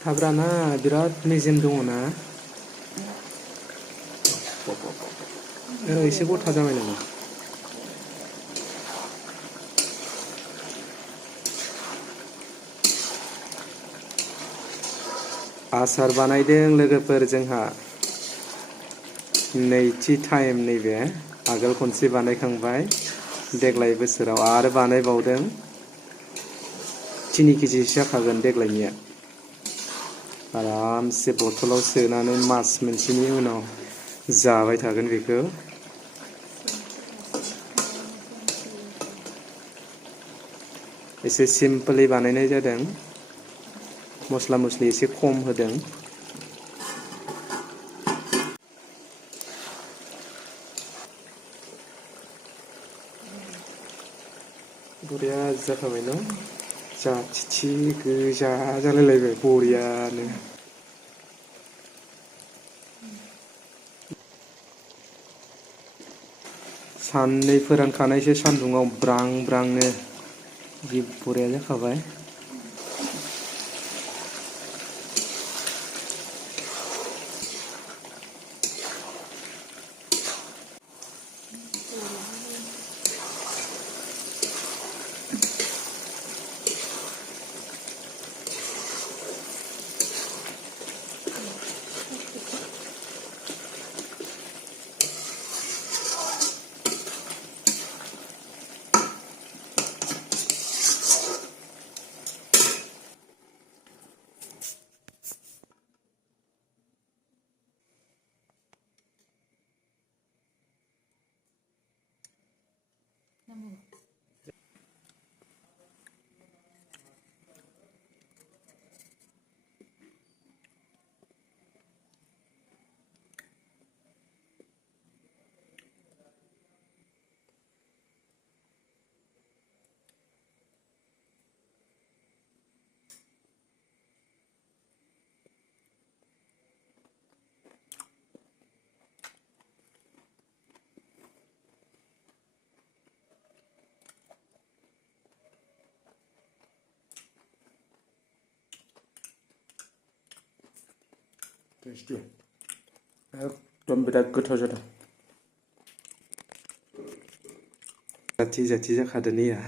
थाब्राना बिराद मेजेम दङ ना एसे गथा जाबाय नामा आसार बानायदों लोगोफोर जोंहा नैथि टाइम नैबे आगोल खनसे बानायखांबाय देग्लाय बोसोराव आरो बानायबावदों 3 केजि जाखागोन देग्लायनिया आरामसे बथलाव सोनानै मास मोनसेनि उनाव जाबाय थागोन बेखौ एसे सिम्पली बानायनाय जादों मस्ला मस्लि एसे खम होदों बरिया जाखाबाय न जाथिथि गोजा जालायलायबाय बरियानो साननै फोरानखानायसो सान्दुङाव ब्रां ब्रांनो जि बरिया जाखाबाय टेस्टी एकदम बिराद गोथाव जादों जाथि जाथि जाखादों नैया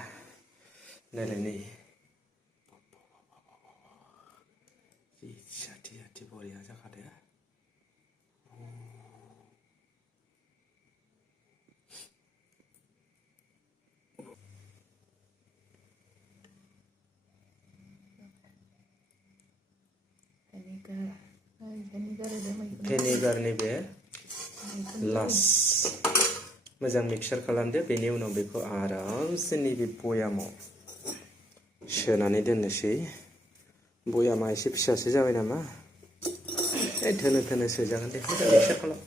नायलाय नै जाथि जाथि बरिया जाखादों भेनिगारनि बे लास्ट मोजां मिक्सार खालामदो बेनि उनाव बेखौ आरामसे नैबे बयामाव सोनानै दोननोसै बयामा एसे फिसासो जाबाय नामा थोनो थोनो सोजागोन दे मोजां मिक्सार खालाम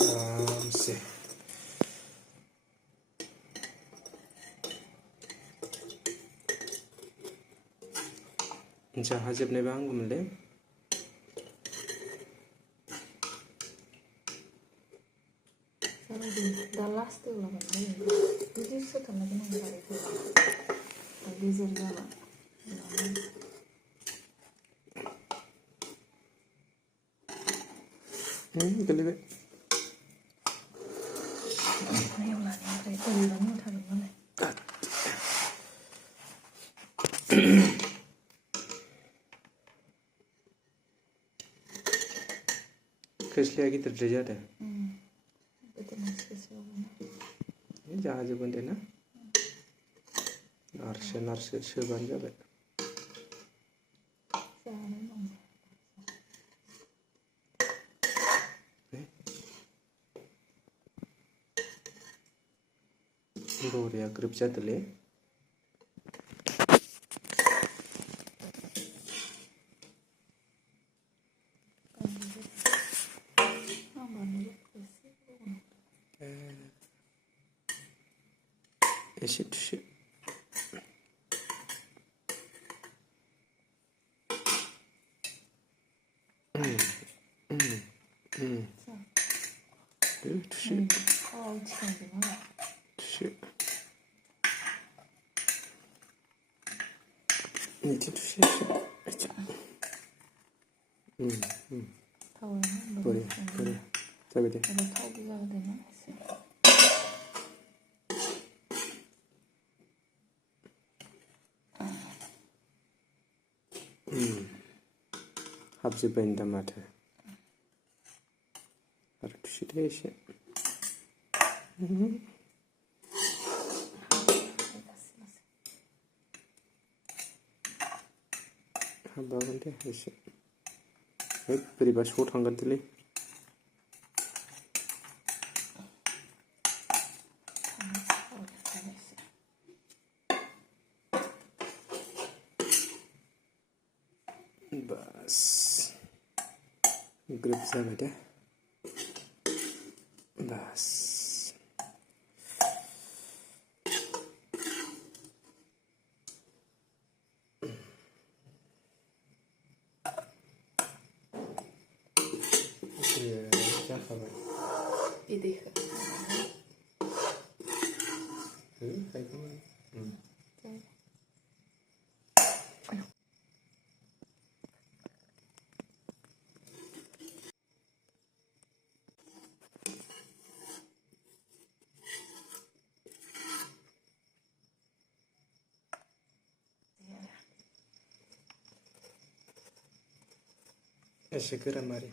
आरामसे जाहाजोबनायबा हामगौमोनलै दा लास्टआव लाबाय बिदि सोथारनो गोनां जाबाय गेजेर जाबा गोलैबाय एवनानै ओरैनो होथारो नालाय खोस्लिया गिदिरद्राय जादों जाजोबगोन दे ना नारसो नारसो सोबानो जाबाय जानाय दं बरिया ग्रोब जादोंलै एसे थुसो थुसो थुसो 이제 투시했어. 그래 그래. 잡아야 돼. 이거 타고 가야 되나? 합주밴드 마트. 아래 투시레시. 한바군데 해시. 보리바 숏 한건들리. बस ग्रुप जाबाय दे बस जाखाबाय बिदै हो खायखौबो एसे गोरा मारि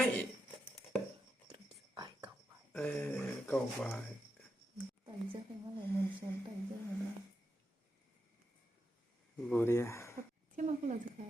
आइ गावबाय बरिया 테마콜 라주가